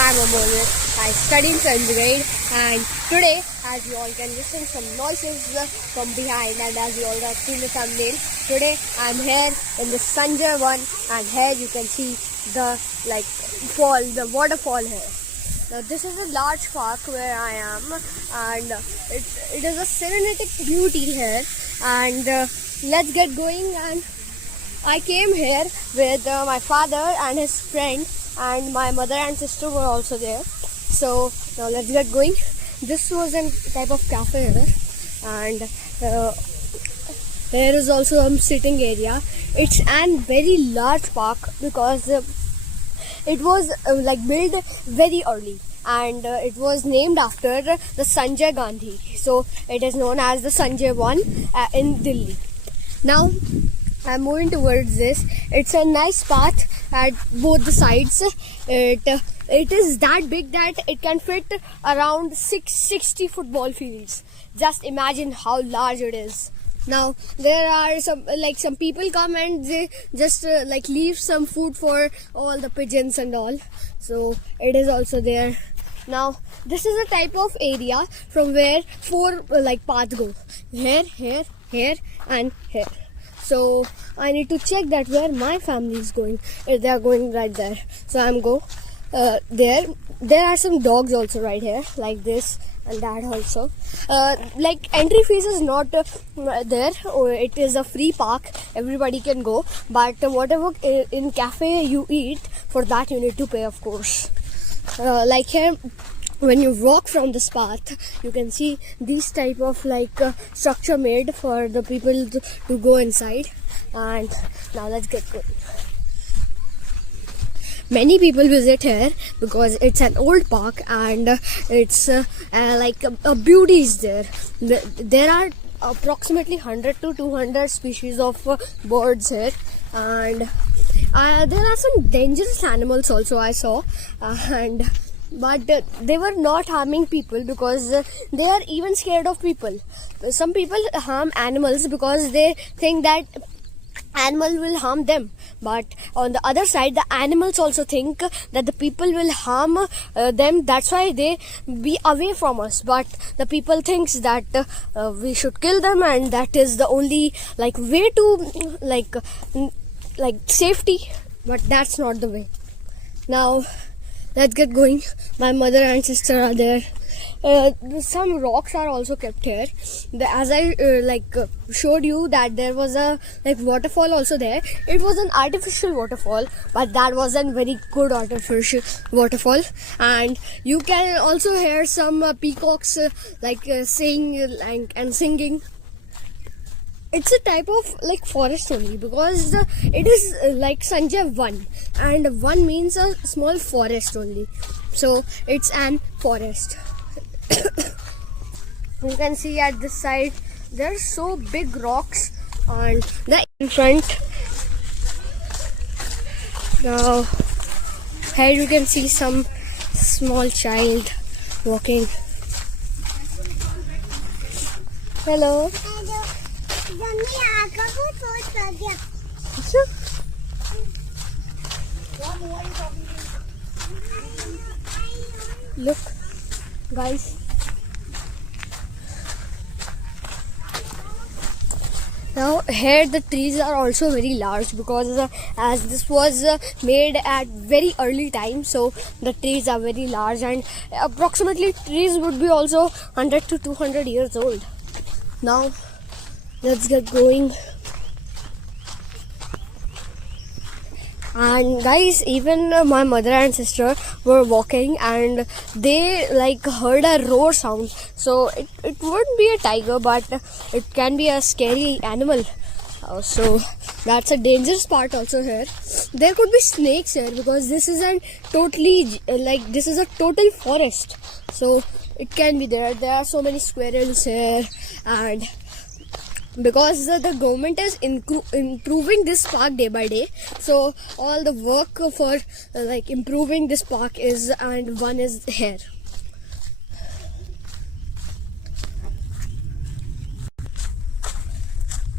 I'm Amol. I study in 7th grade, and today, as you all can listen some noises from behind, and as you all have seen the thumbnail, today I'm here in the Sanjay one, and here you can see the fall, the waterfall here. Now this is a large park where I am, and it is a serenity beauty here. And let's get going. And I came here with my father and his friend, and my mother and sister were also there. So now let's get going. This was a type of cafe here, and there is also a sitting area. It's a very large park because it was built very early, and it was named after the Sanjay Gandhi. So it is known as the Sanjay one in Delhi. Now I'm moving towards this. It's a nice path at both the sides. It is that big that it can fit around 660 football fields. Just imagine how large it is. Now there are some people come and they just leave some food for all the pigeons and all. So it is also there. Now this is a type of area from where four paths go. Here, here, here, and here. So I need to check that where my family is going. If they are going right there, so I'm go there. There are some dogs also right here, like this and that also. Entry fees is not there. It is a free park. Everybody can go. But whatever in cafe you eat, for that you need to pay, of course. Like here, when you walk from this path, you can see these type of structure made for the people to go inside. And now let's get going. Many people visit here because it's an old park, and it's a beauty is there. There are approximately 100 to 200 species of birds here, and there are some dangerous animals also I saw, but they were not harming people because they are even scared of people. Some people harm animals because they think that animal will harm them, but on the other side the animals also think that the people will harm them. That's why they be away from us, but the people thinks that we should kill them, and that is the only way to safety, but that's not the way. Now let's get going. My mother and sister are there. Some rocks are also kept here. As I showed you that there was a waterfall also there. It was an artificial waterfall, but that wasn't very good artificial waterfall. And you can also hear some peacocks saying and singing. It's a type of forest only because it is Sanjay 1, and 1 means a small forest only. So it's an forest. You can see at this side there's so big rocks on the in front. Now here you can see some small child walking. Hello. Look, guys. Now here the trees are also very large because as this was made at very early time, so the trees are very large, and approximately trees would be also 100 to 200 years old. Now let's get going. And guys, even my mother and sister were walking, and they heard a roar sound. So it wouldn't be a tiger, but it can be a scary animal. So that's a dangerous part also here. There could be snakes here because this is a this is a total forest. So it can be there. There are so many squirrels here, and because the government is improving this park day by day, so all the work for improving this park is, and one is here.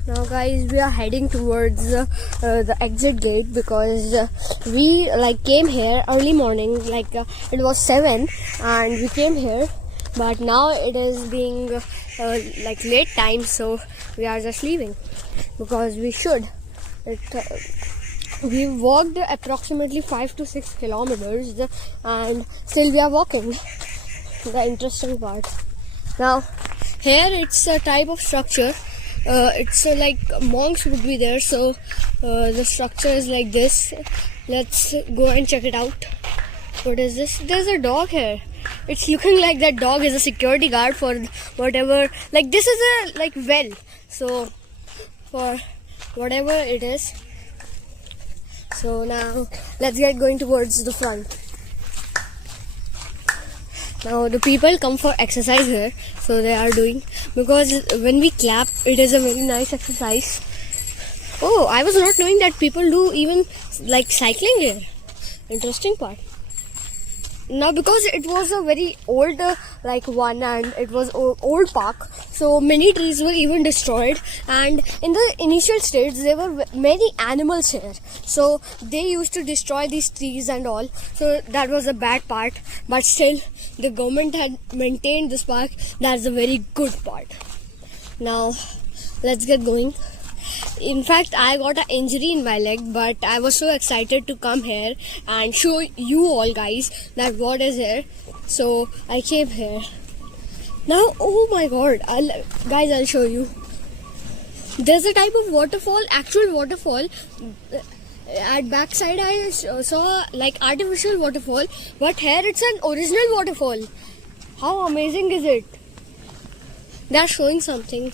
Now guys, we are heading towards the exit gate because we came here early morning, it was 7 and we came here, but now it is being late time, so we are just leaving because we should. We walked approximately 5 to 6 kilometers and still we are walking. The interesting part. Now here it's a type of structure. It's like monks would be there, so the structure is like this. Let's go and check it out. What is this? There's a dog here. It's looking like that dog is a security guard for whatever. Like this is a well, so for whatever it is. So now let's get going towards the front. Now the people come for exercise here, so they are doing, because when we clap it is a very nice exercise. Oh, I was not knowing that people do even cycling here. Interesting part. Now because it was a very old one, and it was old park, so many trees were even destroyed, and in the initial stages there were many animals here, so they used to destroy these trees and all, so that was a bad part, but still the government had maintained this park. That's a very good part. Now let's get going. In fact, I got an injury in my leg, but I was so excited to come here and show you all guys that what is here. So I came here. Now, oh my god, I'll show you. There's a type of waterfall, actual waterfall. At backside I saw artificial waterfall, but here it's an original waterfall. How amazing is it? They're showing something.